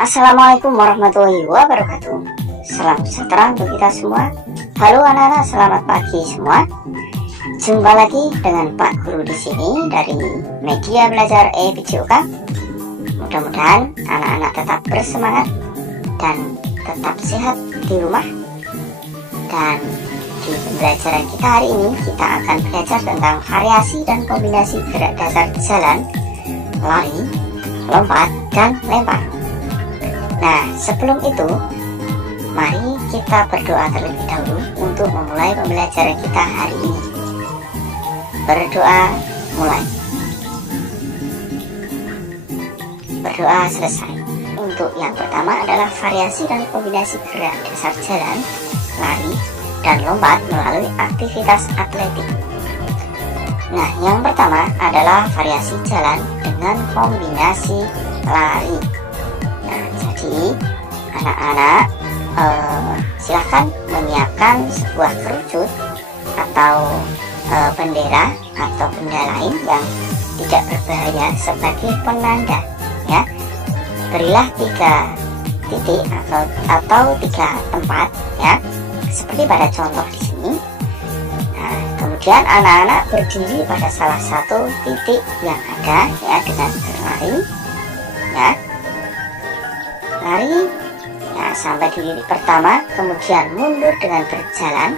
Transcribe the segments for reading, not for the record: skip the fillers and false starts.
Assalamualaikum warahmatullahi wabarakatuh. Salam sejahtera untuk kita semua. Halo anak-anak, selamat pagi semua. Jumpa lagi dengan Pak Guru di sini dari Media Belajar EPJOK. Mudah-mudahan anak-anak tetap bersemangat dan tetap sehat di rumah. Dan di pembelajaran kita hari ini kita akan belajar tentang variasi dan kombinasi gerak dasar jalan, lari, lompat, dan lempar. Nah, sebelum itu mari kita berdoa terlebih dahulu untuk memulai pembelajaran kita hari ini. Berdoa mulai. Berdoa selesai. Untuk yang pertama adalah variasi dan kombinasi gerak dasar jalan, lari, dan lompat melalui aktivitas atletik. Nah, yang pertama adalah variasi jalan dengan kombinasi lari. Nah, jadi anak-anak silahkan menyiapkan sebuah kerucut atau bendera atau benda lain yang tidak berbahaya sebagai penanda, ya. Berilah 3 titik atau 3 tempat, ya, seperti pada contoh di sini. Nah, kemudian anak-anak berdiri pada salah satu titik yang ada, ya, dengan berlari, ya, lari, ya, sampai di titik pertama, kemudian mundur dengan berjalan.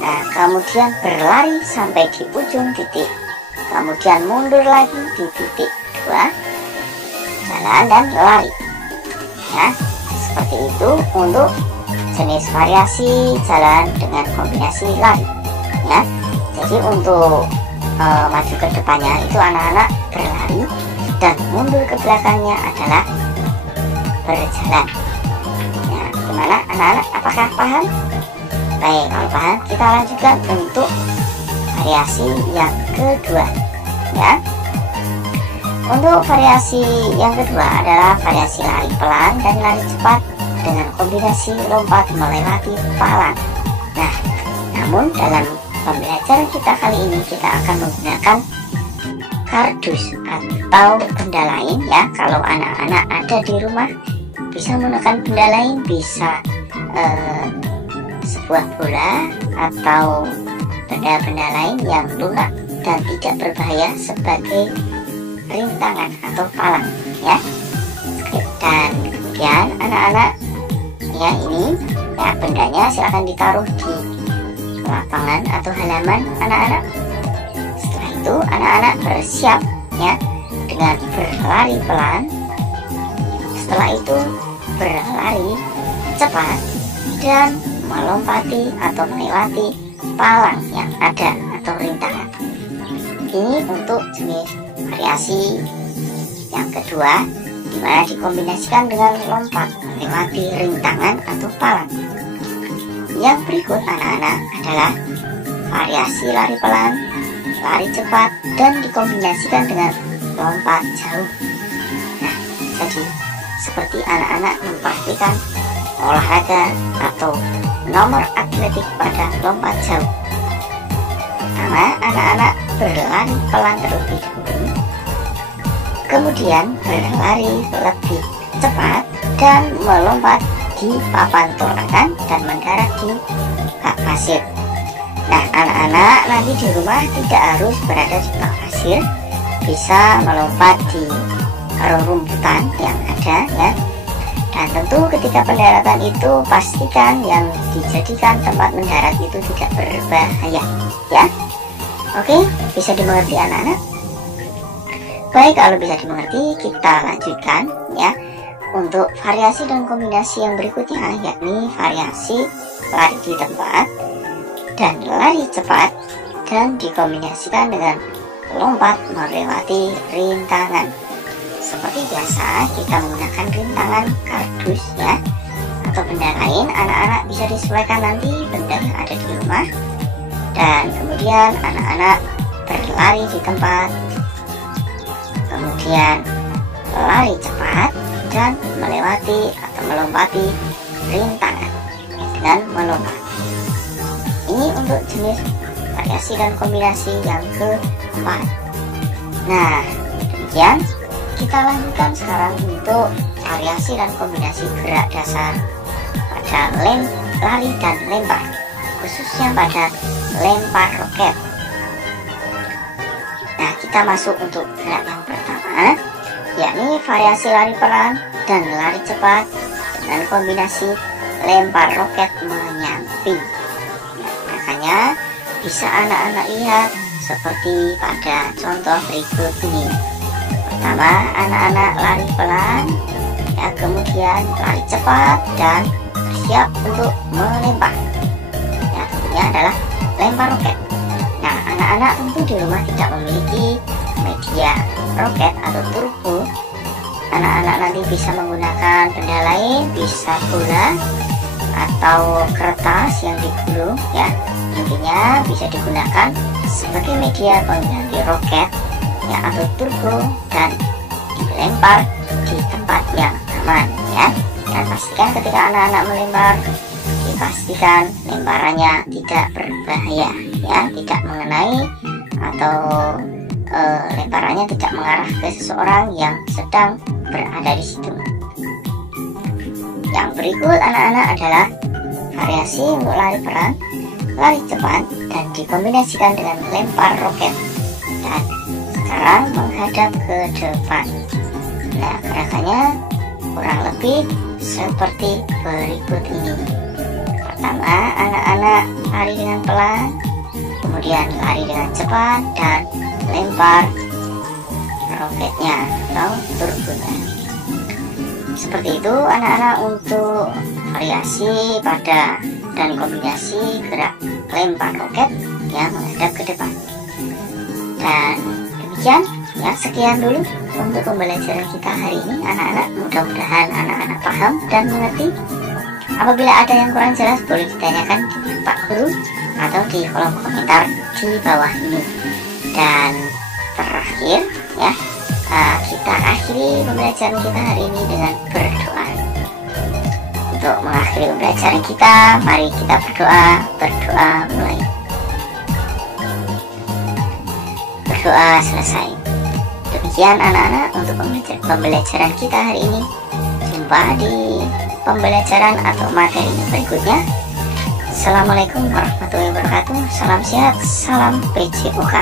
Nah, kemudian berlari sampai di ujung titik, kemudian mundur lagi di titik 2, jalan dan lari, ya, seperti itu untuk jenis variasi jalan dengan kombinasi lari, ya. Jadi untuk maju ke depannya itu anak-anak berlari dan mundur ke belakangnya adalah berjalan. Ya, gimana anak-anak? Apakah paham? Baik, kalau paham kita lanjutkan untuk variasi yang kedua, ya. Untuk variasi yang kedua adalah variasi lari pelan dan lari cepat dengan kombinasi lompat melewati palang. Nah, namun dalam pembelajaran kita kali ini kita akan menggunakan kardus atau benda lain, ya. Kalau anak-anak ada di rumah bisa menggunakan benda lain, bisa sebuah bola atau benda-benda lain yang lunak dan tidak berbahaya sebagai rintangan atau palang, ya. Dan kemudian anak-anak, ya, ini, ya, bendanya silahkan ditaruh di lapangan atau halaman anak-anak. Setelah itu anak-anak bersiap, ya, dengan berlari pelan. Setelah itu berlari cepat dan melompati atau melewati palang yang ada atau rintangan. Ini untuk jenis variasi yang kedua, di mana dikombinasikan dengan lompat melewati rintangan atau palang. Yang berikut anak-anak adalah variasi lari pelan, lari cepat, dan dikombinasikan dengan lompat jauh. Nah, jadi seperti anak-anak mempraktikkan olahraga atau nomor atletik pada lompat jauh. Pertama, anak-anak berlari pelan terlebih dahulu, kemudian berlari lebih cepat dan melompat di papan tolakan dan mendarat di bak pasir. Nah, anak-anak nanti di rumah tidak harus berada di bak pasir, bisa melompat di rumputan yang ada, ya. Dan tentu ketika pendaratan itu pastikan yang dijadikan tempat mendarat itu tidak berbahaya, ya. Oke, bisa dimengerti anak-anak? Baik, kalau bisa dimengerti kita lanjutkan, ya, untuk variasi dan kombinasi yang berikutnya, yakni variasi lari di tempat dan lari cepat dan dikombinasikan dengan lompat melewati rintangan. Seperti biasa kita menggunakan rintangan kardus, ya, atau benda lain. Anak-anak bisa disesuaikan nanti benda yang ada di rumah. Dan kemudian anak-anak berlari di tempat, kemudian lari cepat dan melewati atau melompati rintangan dengan melompat. Ini untuk jenis variasi dan kombinasi yang keempat. Nah, demikian kita lanjutkan sekarang untuk variasi dan kombinasi gerak dasar pada lari dan lempar, khususnya pada lempar roket. Nah, kita masuk untuk gerak yang pertama, yakni variasi lari pelan dan lari cepat dengan kombinasi lempar roket menyamping. Makanya bisa anak-anak lihat seperti pada contoh berikut ini. Pertama, anak-anak lari pelan, ya, kemudian lari cepat dan siap untuk melempar. Ya, tentunya adalah lempar roket. Nah, anak-anak tentu di rumah tidak memiliki media roket atau turbo. Anak-anak nanti bisa menggunakan benda lain, bisa bola atau kertas yang digulung, ya. Intinya bisa digunakan sebagai media pengganti roket, ya, atau turbo, dan dilempar di tempat yang aman, ya. Dan pastikan ketika anak-anak melempar, dipastikan lemparannya tidak berbahaya, ya, tidak mengenai atau lemparannya tidak mengarah ke seseorang yang sedang berada di situ. Yang berikut anak-anak adalah variasi untuk lari pelan, lari cepat, dan dikombinasikan dengan lempar roket. Dan sekarang menghadap ke depan. Nah, gerakannya kurang lebih seperti berikut ini. Pertama, anak-anak lari dengan pelan, kemudian lari dengan cepat dan lempar roketnya atau turbonya. Seperti itu anak-anak untuk variasi pada dan kombinasi gerak lempar roket yang menghadap ke depan. Dan demikian, ya, sekian dulu untuk pembelajaran kita hari ini anak-anak. Mudah-mudahan anak-anak paham dan mengerti. Apabila ada yang kurang jelas boleh ditanyakan di Pak Guru atau di kolom komentar di bawah ini. Dan terakhir, ya, kita akhiri pembelajaran kita hari ini dengan berdoa. Untuk mengakhiri pembelajaran kita, mari kita berdoa. Berdoa mulai. Berdoa selesai. Demikian anak-anak untuk pembelajaran kita hari ini. Jumpa di pembelajaran atau materi berikutnya. Assalamualaikum warahmatullahi wabarakatuh. Salam sehat, salam PJOK.